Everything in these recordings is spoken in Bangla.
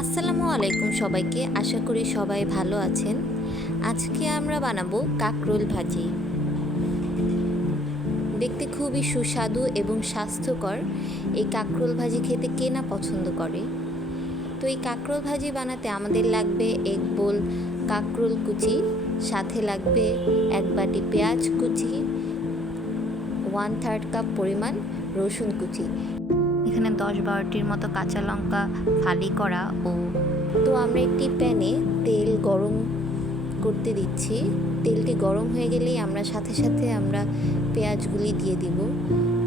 আসসালামু আলাইকুম সবাইকে। আশা করি সবাই ভালো আছেন। আজকে আমরা বানাবো কাকরোল ভাজি। দেখতে খুবই সুস্বাদু এবং স্বাস্থ্যকর। এই কাকরোল ভাজি খেতে কে না পছন্দ করে? তো এই কাকরোল ভাজি বানাতে আমাদের লাগবে এক বোল কাকরোল কুচি, সাথে লাগবে এক বাটি পেঁয়াজ কুচি ওয়ান থার্ড কাপ পরিমাণ রসুন কুচি। এখানে দশ বারোটির মতো কাঁচা লঙ্কা ফালি করা ও তো আমরা একটি প্যানে তেল গরম করতে দিচ্ছি। তেলটি গরম হয়ে গেলেই আমরা সাথে সাথে আমরা পেঁয়াজগুলি দিয়ে দিব।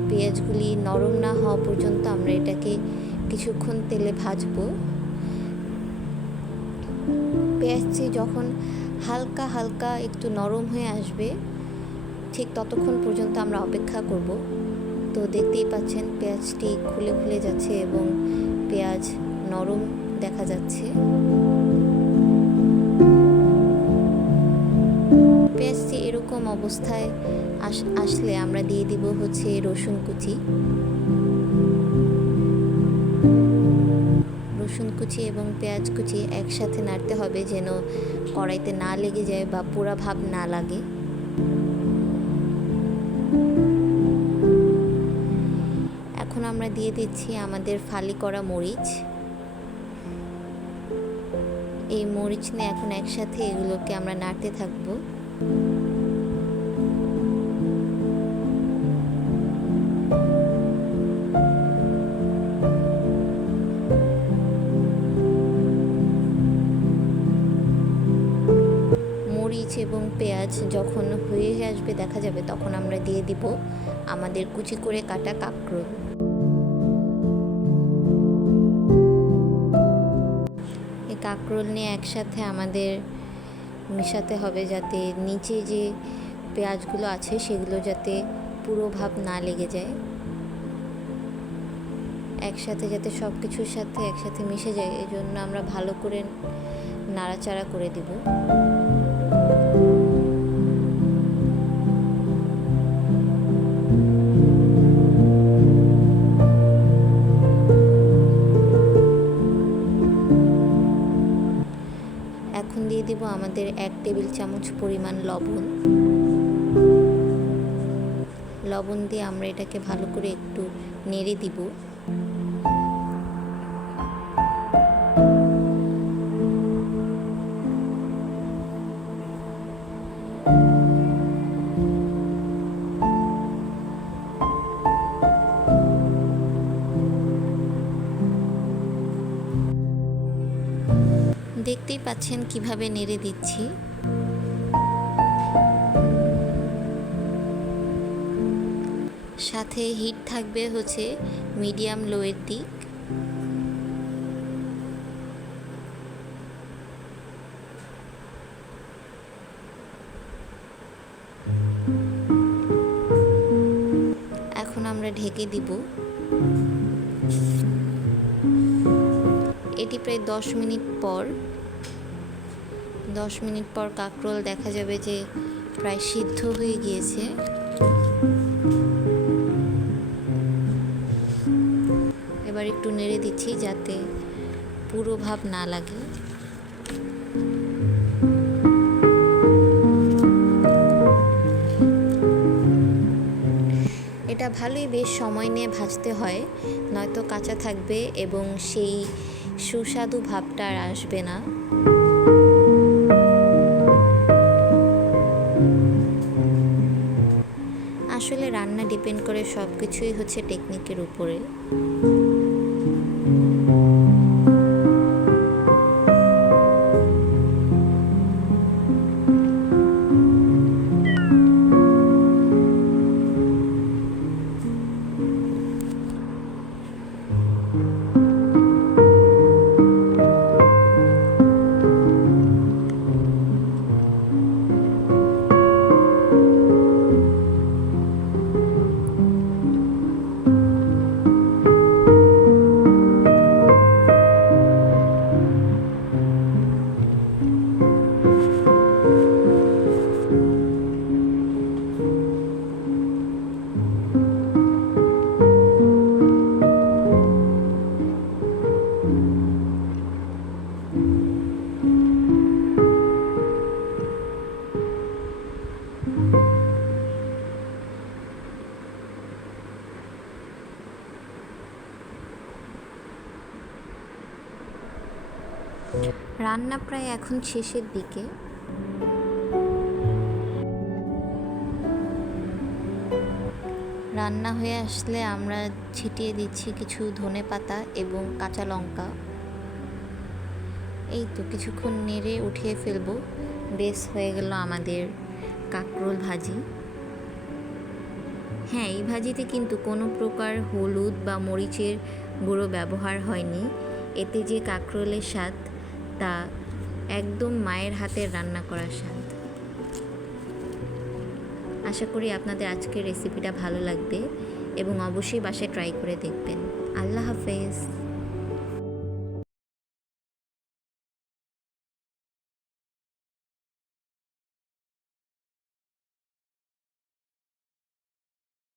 পেঁয়াজগুলি নরম না হওয়া পর্যন্ত আমরা এটাকে কিছুক্ষণ তেলে ভাজবো। পেঁয়াজটি যখন হালকা হালকা একটু নরম হয়ে আসবে ঠিক ততক্ষণ পর্যন্ত আমরা অপেক্ষা করব। তো দেখতেই পাচ্ছেন, পেঁয়াজটি খুলে খুলে যাচ্ছে এবং পেঁয়াজ নরম দেখা যাচ্ছে। পেঁয়াজটি এরকম অবস্থায় আস- আসলে আমরা দিয়ে দিব হচ্ছে রসুন কুচি। রসুন কুচি এবং পেঁয়াজ কুচি একসাথে নাড়তে হবে যেন কড়াইতে না লেগে যায় বা পোড়া ভাব না লাগে। আমরা দিয়ে দিচ্ছি আমাদের ফালি করা মরিচ। এই মরিচ নিয়ে এখন একসাথে এগুলোকে আমরা নাড়তে থাকব। মরিচ এবং পেঁয়াজ যখন হয়ে আসবে, দেখা যাবে, তখন আমরা দিয়ে দিব আমাদের কুচি করে কাটা কাঁকরোল। কাঁকরোল নিয়ে একসাথে আমাদের মেশাতে হবে যাতে নিচে যে পেঁয়াজগুলো আছে সেগুলো যাতে পুরো ভাব না লেগে যায়। একসাথে যাতে সব কিছুর সাথে একসাথে মিশে যায় এই জন্য আমরা ভালো করে নাড়াচাড়া করে দিব। আমাদের এক টেবিল চামচ পরিমাণ লবণ। লবণ দিয়ে আমরা এটাকে ভালো করে একটু নেড়ে দিব। দেখতেই পাচ্ছেন কীভাবে নেড়ে দিচ্ছি। সাথে হিট থাকবে হচ্ছে মিডিয়াম লোয়ের দিক। এখন আমরা ঢেকে দিব। এটি প্রায় দশ মিনিট পর দশ মিনিট পর কাঁকরোল দেখা যাবে যে প্রায় সিদ্ধ হয়ে গিয়েছে। এবার একটু নেড়ে দিচ্ছি যাতে পুরো ভাব না লাগে। এটা ভালোই বেশ সময় নিয়ে ভাজতে হয়, নয়তো কাঁচা থাকবে এবং সেই সুস্বাদু ভাবটা আর আসবে না। আসলে রান্না ডিপেন্ড করে সব কিছুই হচ্ছে টেকনিকের উপরে। রান্না প্রায় এখন শেষের দিকে। রান্না হয়ে আসলে আমরা ছিটিয়ে দিচ্ছি কিছু ধনে পাতা এবং কাঁচা লঙ্কা। এই তো কিছুক্ষণ নেড়ে উঠিয়ে ফেলব। বেশ হয়ে গেল আমাদের কাঁকরোল ভাজি। হ্যাঁ এই ভাজিতে কিন্তু কোনো প্রকার হলুদ বা মরিচের গুঁড়ো ব্যবহার হয়নি। এতে যে কাঁকরোলের স্বাদ তা একদম মায়ের হাতের রান্না করার স্বাদ। আশা করি আপনাদের আজকের রেসিপিটা ভালো লাগবে এবং অবশ্যই বাসায় ট্রাই করে দেখবেন। আল্লাহ হাফেজ।